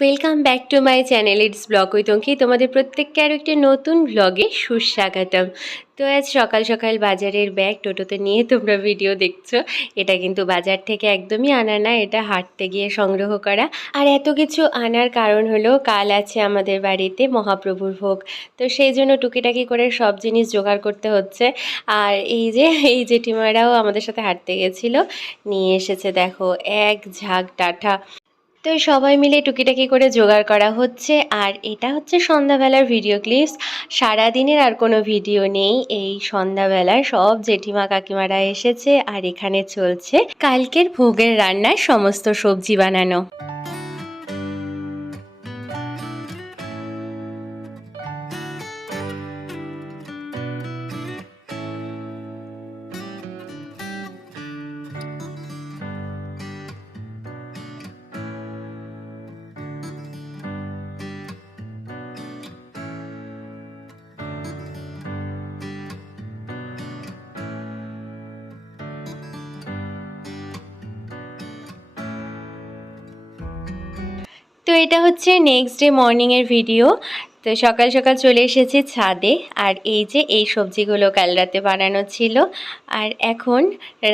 Welcome back to my channel it's blog with Anki. তোমাদের প্রত্যেককে আরও একটি নতুন ব্লগে সুস্বাগতম। তো আজ সকাল সকাল বাজারের ব্যাগ টোটোতে নিয়ে তোমরা ভিডিও দেখছো। এটা কিন্তু বাজার থেকে একদমই আনা না, এটা হাঁটতে গিয়ে সংগ্রহ করা। আর এত কিছু আনার কারণ হলো কাল আছে আমাদের বাড়িতে মহাপ্রভুর ভোগ, তো সেই জন্য টুকিটাকি করে সব জিনিস জোগাড় করতে হচ্ছে। আর এই জেঠিমারাও আমাদের সাথে হাঁটতে গেছিলো, নিয়ে এসেছে দেখো এক ঝাঁক ডাঁটা। তো সবাই মিলে টুকিটাকি করে জোগাড় করা হচ্ছে। আর এটা হচ্ছে সন্ধ্যাবেলার ভিডিও ক্লিপস, সারাদিনের আর কোনো ভিডিও নেই। এই সন্ধ্যাবেলায় সব জেঠিমা কাকিমারা এসেছে আর এখানে চলছে কালকের ভোগের রান্নার সমস্ত সবজি বানানো। তো এটা হচ্ছে নেক্সট ডে মর্নিংয়ের ভিডিও। তো সকাল সকাল চলে এসেছি ছাদে, আর এই সবজিগুলো কাল রাতে বানানো ছিল। আর এখন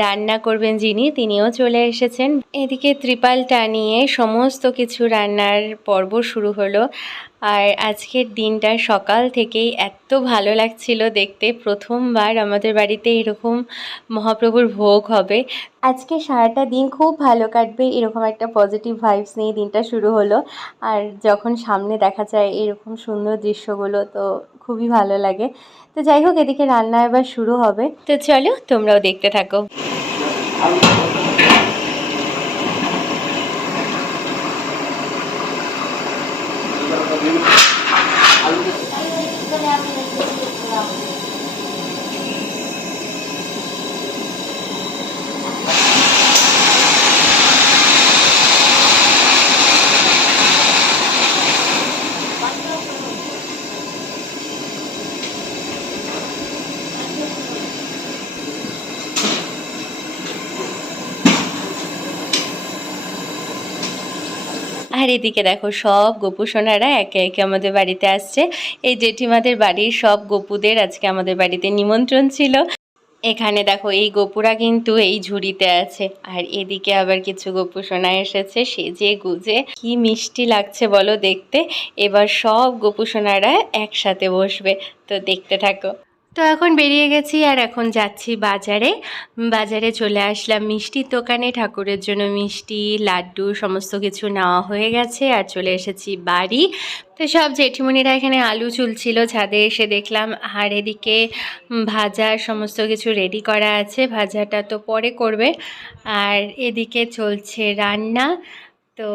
রান্না করবেন যিনি, তিনিও চলে এসেছেন। এদিকে ত্রিপাল টানিয়ে সমস্ত কিছু রান্নার পর্ব শুরু হলো। আর আজকের দিনটা সকাল থেকেই এত ভালো লাগছিল দেখতে, প্রথমবার আমাদের বাড়িতে এরকম মহাপ্রভুর ভোগ হবে। আজকে সারাটা দিন খুব ভালো কাটবে, এরকম একটা পজিটিভ ভাইবস নিয়ে দিনটা শুরু হলো। আর যখন সামনে দেখা যায় এরকম সুন্দর দৃশ্যগুলো, তো খুবই ভালো লাগে। তো যাই হোক, এদিকে রান্না এবার শুরু হবে, তো চলো তোমরাও দেখতে থাকো। আর এদিকে দেখো সব গোপু সোনারা একে একে আমাদের বাড়িতে আসছে। এই জেঠিমাদের বাড়ির সব গোপুদের আজকে আমাদের বাড়িতে নিমন্ত্রণ ছিল। এখানে দেখো এই গোপুরা কিন্তু এই ঝুড়িতে আছে, আর এদিকে আবার কিছু গোপু সোনা এসেছে সেজে গুজে, কি মিষ্টি লাগছে বলো দেখতে। এবার সব গোপু সোনারা একসাথে বসবে, তো দেখতে থাকো। তো এখন বেরিয়ে গেছি আর এখন যাচ্ছি বাজারে। বাজারে চলে আসলাম মিষ্টির দোকানে, ঠাকুরের জন্য মিষ্টি লাড্ডু সমস্ত কিছু নেওয়া হয়ে গেছে আর চলে এসেছি বাড়ি। তো সব জেঠিমণিরা এখানে আলু চুলছিল, ছাদে এসে দেখলাম। আর এদিকে ভাজার সমস্ত কিছু রেডি করা আছে, ভাজাটা তো পরে করবে। আর এদিকে চলছে রান্না। তো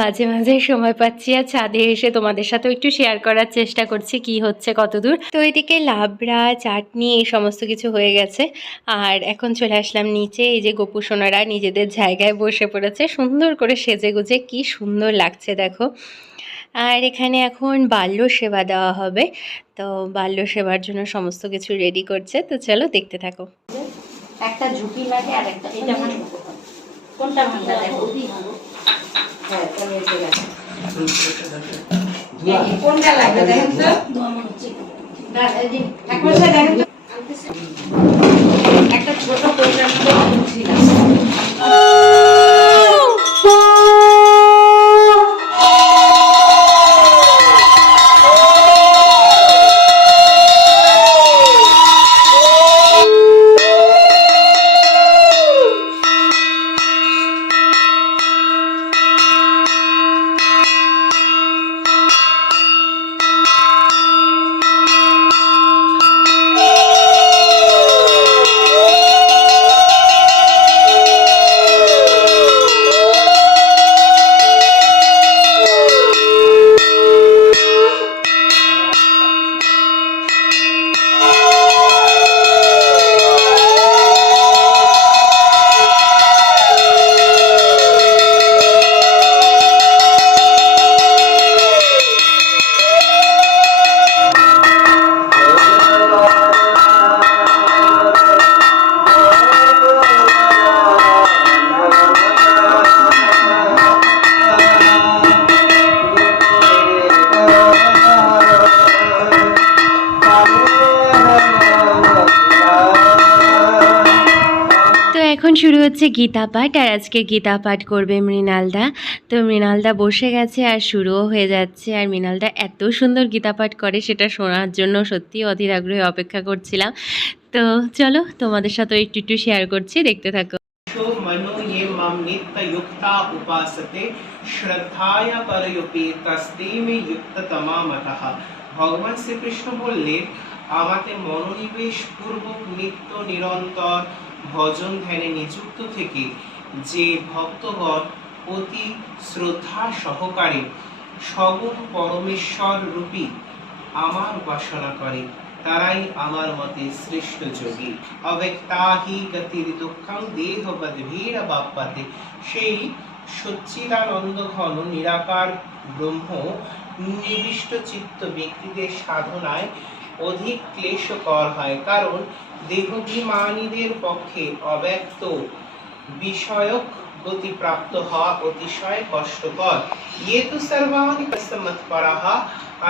মাঝে মাঝে সময় পাচ্ছি আর ছাদে এসে তোমাদের সাথেও একটু শেয়ার করার চেষ্টা করছি কি হচ্ছে কতদূর। তো এদিকে লাবড়া চাটনি এই সমস্ত কিছু হয়ে গেছে। আর এখন চলে আসলাম নিচে, এই যে গোপু সোনারা নিজেদের জায়গায় বসে পড়েছে সুন্দর করে সেজে গুজে, কি সুন্দর লাগছে দেখো। আর এখানে এখন বাল্য সেবা দেওয়া হবে, তো বাল্য সেবার জন্য সমস্ত কিছু রেডি করছে, তো চলো দেখতে থাকো। একটা ঝুঁকি লাগে আর একটা এটা মানে কোনটা ভাঙা যায় ওই ভালো। হ্যাঁ তাহলে এটা লাগে কোনটা লাগে দেখেন তো দমন হচ্ছে দাদা জি একবার দেখেন তো একটা ছোট প্রোগ্রাম তো বুঝছিলাম। হচ্ছে গীতা পাঠ, আর আজকে গীতা পাঠ করবে মৃণালদা। তো মৃণালদা বসে গেছে আর শুরুও হয়ে যাচ্ছে। আর মৃণালদা এত সুন্দর গীতা পাঠ করে সেটা শোনার জন্য সত্যি অধীর আগ্রহে অপেক্ষা করছিলাম। তো চলো তোমাদের সাথে একটু একটু শেয়ার করছি, দেখতে থাকো। मनो ये मम नित्य युक्ता उपासते श्रद्धाया परयुपे तस्ते में युक्त तमामतः। ভগবান শ্রীকৃষ্ণ বললেন, আমাকে মনোনিবেশ পূর্বক নিত্য নিরন্তর ভজন ধ্যানে নিযুক্ত থেকে যে ভক্তগণ অতি শ্রদ্ধা সহকারে সগুণ পরমেশ্বর রূপী আমার উপাসনা করে, তারাই আমার মতে শ্রেষ্ঠ যোগী। অব্যক্তাহি গতির দুঃখং দেহবদ্ভীর বাপ্পাতে। সেই সচ্চিদানন্দ ঘন নিরাকার ব্রহ্ম নিবিষ্ট চিত্ত ব্যক্তিদের সাধনায় অধিক ক্লেশকর হয়, কারণ দেহাভিমানীদের পক্ষে অব্যক্ত বিষয়ক গতি প্রাপ্ত হওয়া অতিশয় কষ্টকর। ये तो सर्वाणि समत्पराः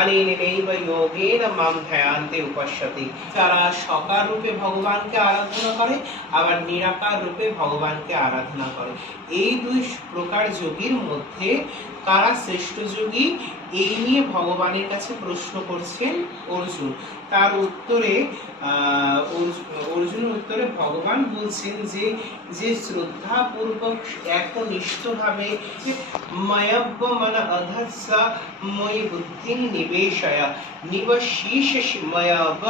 अनेनैव योगेन मां ध्यान्ते उपास्यते। যারা সাকার রূপে ভগবানকে আরাধনা করে আবার নিরাকার রূপে ভগবানকে আরাধনা করে, এই দুই প্রকার যোগীর মধ্যে কারা শ্রেষ্ঠ যোগী, এই নিয়ে ভগবানের কাছে প্রশ্ন করছেন অর্জুন। তার উত্তরে অর্জুনের উত্তরে ভগবান বলছেন যে যে শ্রদ্ধা পূর্বক একনিষ্ঠভাবে ময়ব্য মন অধস্স ময়ি বুদ্ধিং নিবেশয় নিবশীষ ময়ব্য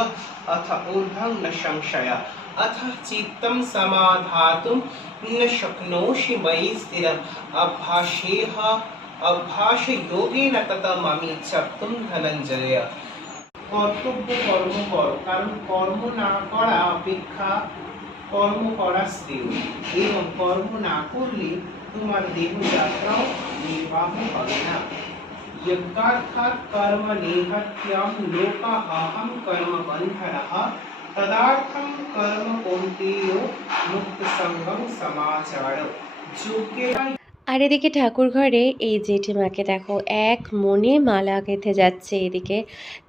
অথ ঊর্ধ্বং ন সংশয় अथ चित्तं समाधातुं न शक्नोषि मयि स्थिरम् अभ्यासयोगेन ततममि चप्तुं धनञ्जय। কর্তব্য কর্ম করো, কারণ কর্ম না করা অপেক্ষা কর্ম করা শ্রেয়, এবং কর্ম না করলে তোমার দেহযাত্রাও নির্বাহ হবে না। यज्ञार्थात् कर्म नेहत्यं लोकाहं कर्म बन्धनः तदार्थं कर्म कौन्तेय मुक्त संगम समाचार। যোগ্যেরা। আর এদিকে ঠাকুর ঘরে এই জেঠিমাকে দেখো এক মনে মালা গেঁথে যাচ্ছে, এদিকে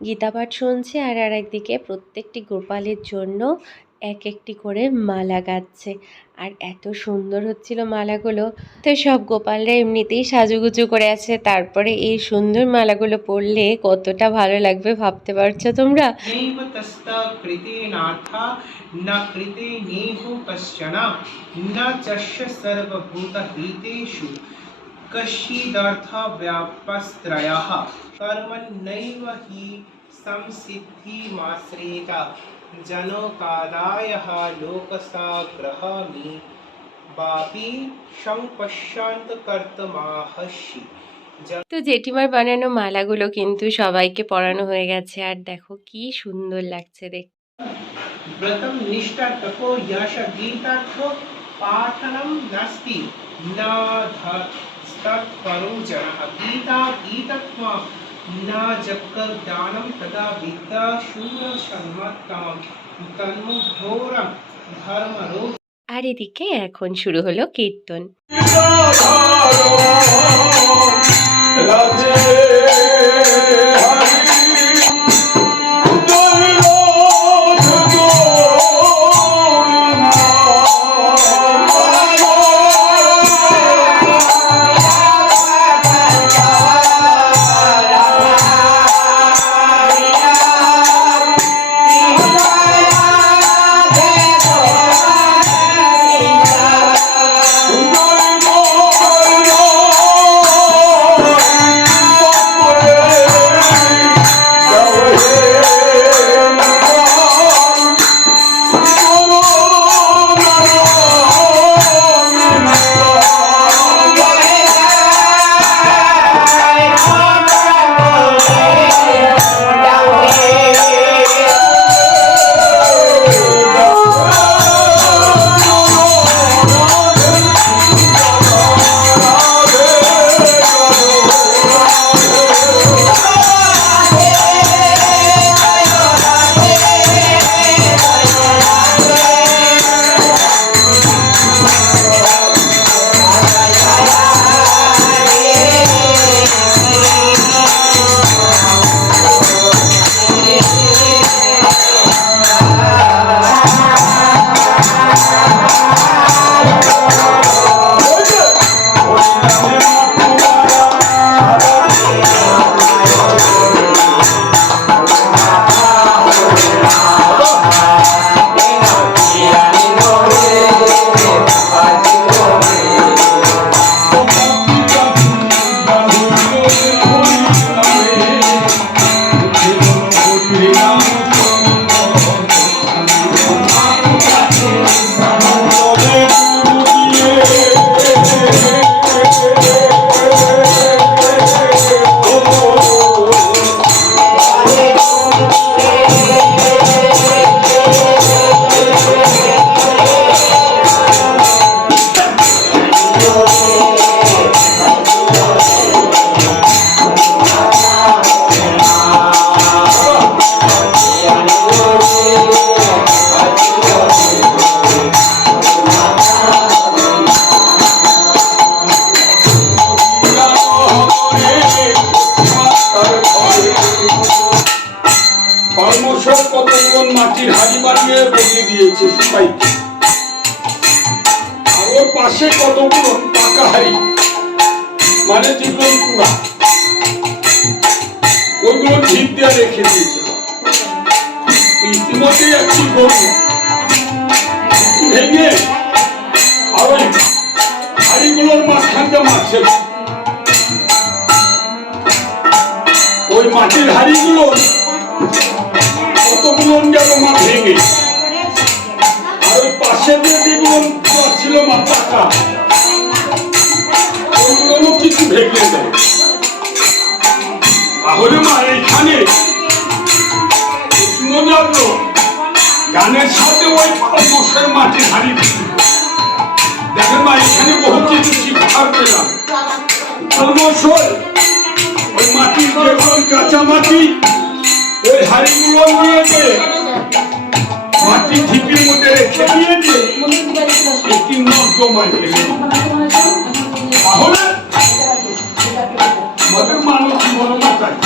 গীতা পাঠ শুনছে আর একদিকে প্রত্যেকটি গোপালের জন্য এক একটি করে মালা গাচ্ছে। আর এত সুন্দর হচ্ছিল মালাগুলো। তো সব গোপালরা এমনিতেই সাজুগুজু করে আছে, তারপরে এই সুন্দর মালাগুলো পরলে কতটা ভালো লাগবে ভাবতে পারছো তোমরা। नैव तस्ता कृतेनाथा न कृते नेहो कश्चन न चस्य सर्वभूतहितेषु कश्चिदर्थव्यापस्त्रयः कर्मण्यैव हि संसिद्धिमाश्रित जनकादायः लोकसाग्रहामि वापि संपश्यन्त कर्तमाहसि। তো জেঠিমার বানানো মালাগুলো কিন্তু সবাইকে পরানো হয়ে গেছে, আর দেখো কি সুন্দর লাগছে দেখতে। व्रतं निष्ठा तपो यश गीतार्थो पाठनं नास्ति न तत्परो जनः। गीता गीतत्वं न जगद्दानं तदा विद्या शूरसम्मतं तन्मुघोरं धर्मरो। আর এদিকে এখন শুরু হলো কীর্তন। মাটির হাড়ি বানিয়ে বসিয়ে দিয়েছে সবাইকে। আর ওর পাশে কতগুলো পাকা হাড়ি, মানে যেগুলো পুরা, ওইগুলো ঢিপ দিয়ে রেখে দিয়েছে। ইতিমধ্যে একটি গরু ভেঙে আর ওই হাড়িগুলোর মাঝখানটা মারছে। ওই মাটির হাড়িগুলো কতগুলো গেল মা ভেঙে, আর ওই পাশে যেগুলো ছিল মা পাকা, ওইগুলো কিছু ভেঙে দেয়। তাহলে মা এইখানে শুনো যাবো গানের সাথে ওই মোষের মাটির হাড়ি। দেখেন মা, এখানে বহু কিছু শিক্ষা পেলাম। ওই মাটির যেগুলো কাঁচা মাটি, ওই হাড়িগুলো নিয়ে যে মাটির ঢিপির মধ্যে রেখে দিয়ে যে একটি নর্দমায় ফেলে, তাহলে আমাদের মানব জীবন বাঁচায়।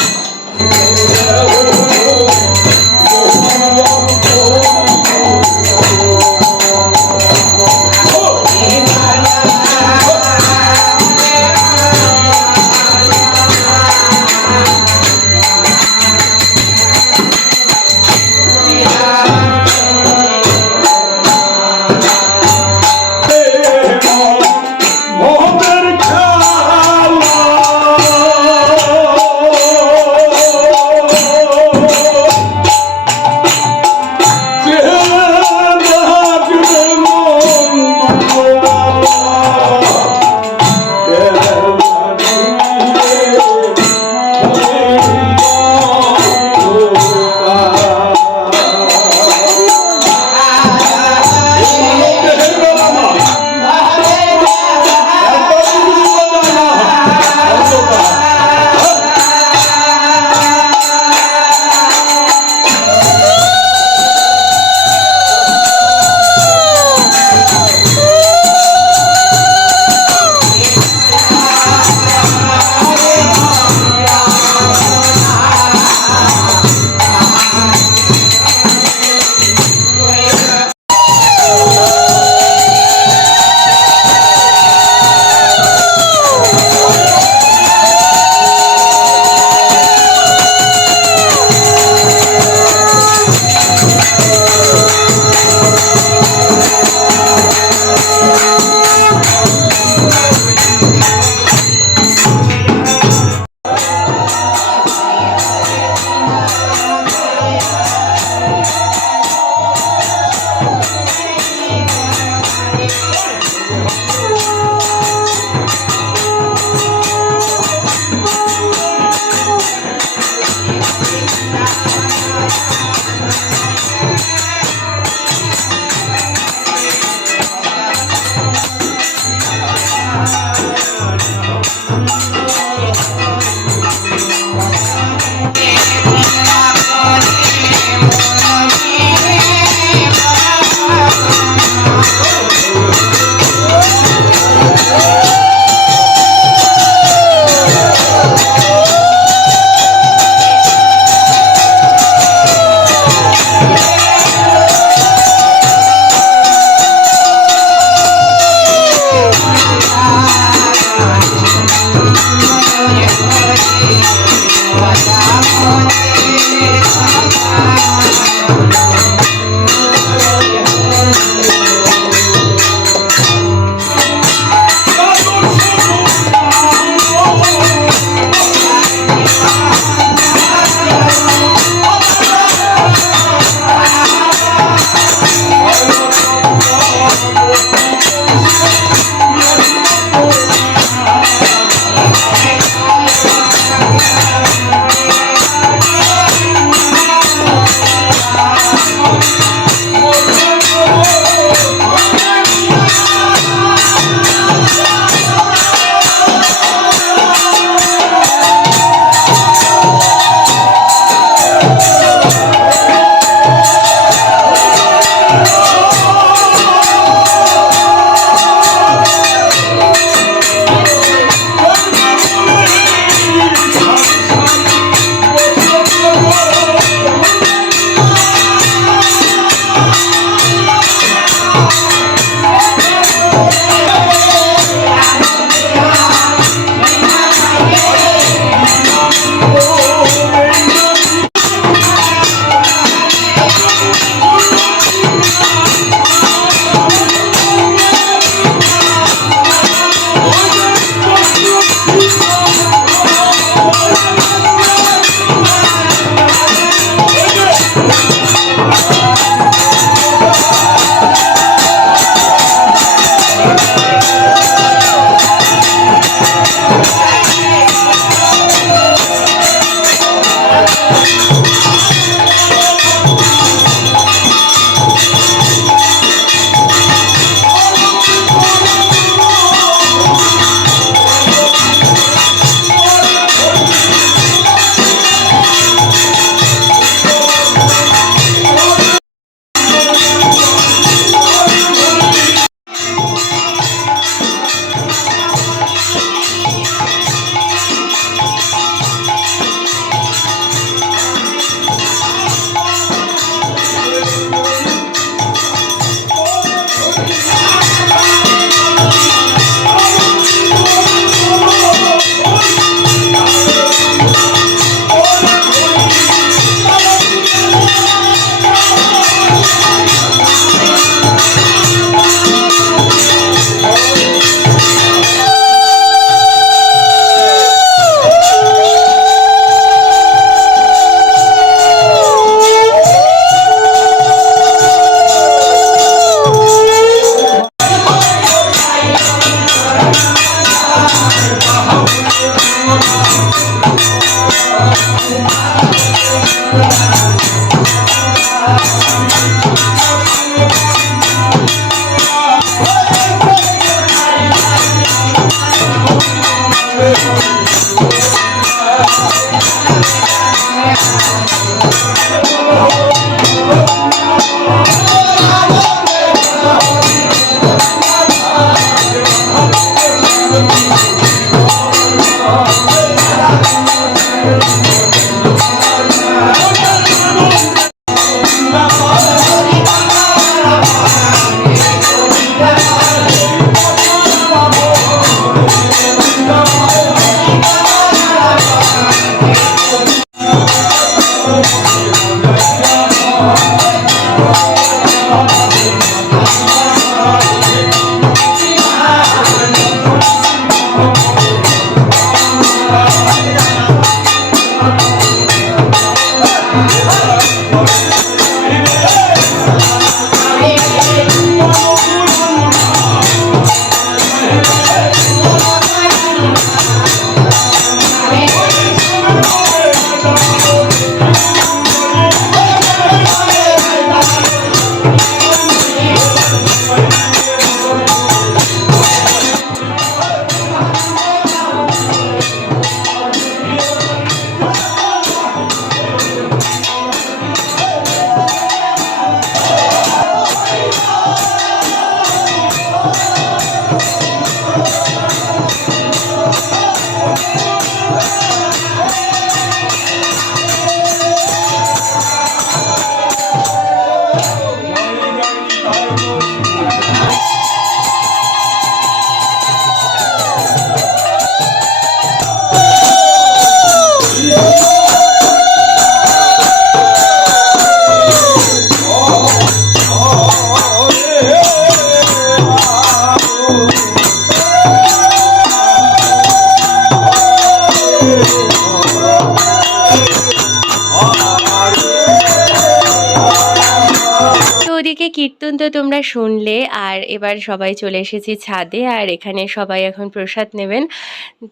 কীর্তন তো তোমরা শুনলে, আর এবার সবাই চলে এসেছি ছাদে, আর এখানে সবাই এখন প্রসাদ নেবেন।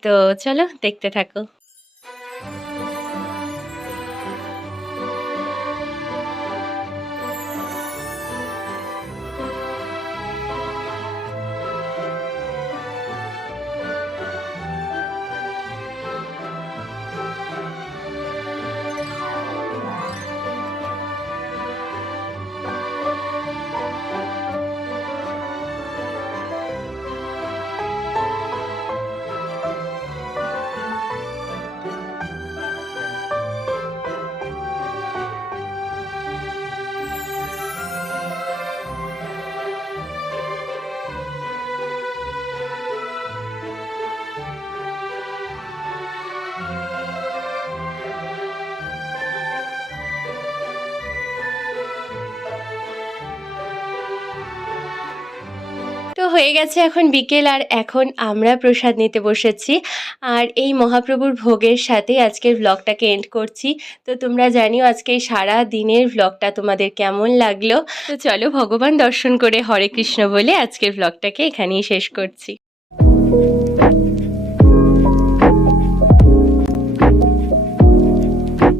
তো চলো দেখতে থাকো। তো হয়ে গেছে এখন বিকেল, আর এখন আমরা প্রসাদ নিতে বসেছি। আর এই মহাপ্রভুর ভোগের সাথে আজকের ব্লগটাকে এন্ড করছি। তো তোমরা জানিও আজকে সারা দিনের ব্লগটা তোমাদের কেমন লাগলো। তো চলো ভগবান দর্শন করে হরে কৃষ্ণ বলে আজকের ব্লগটাকে এখানেই শেষ করছি।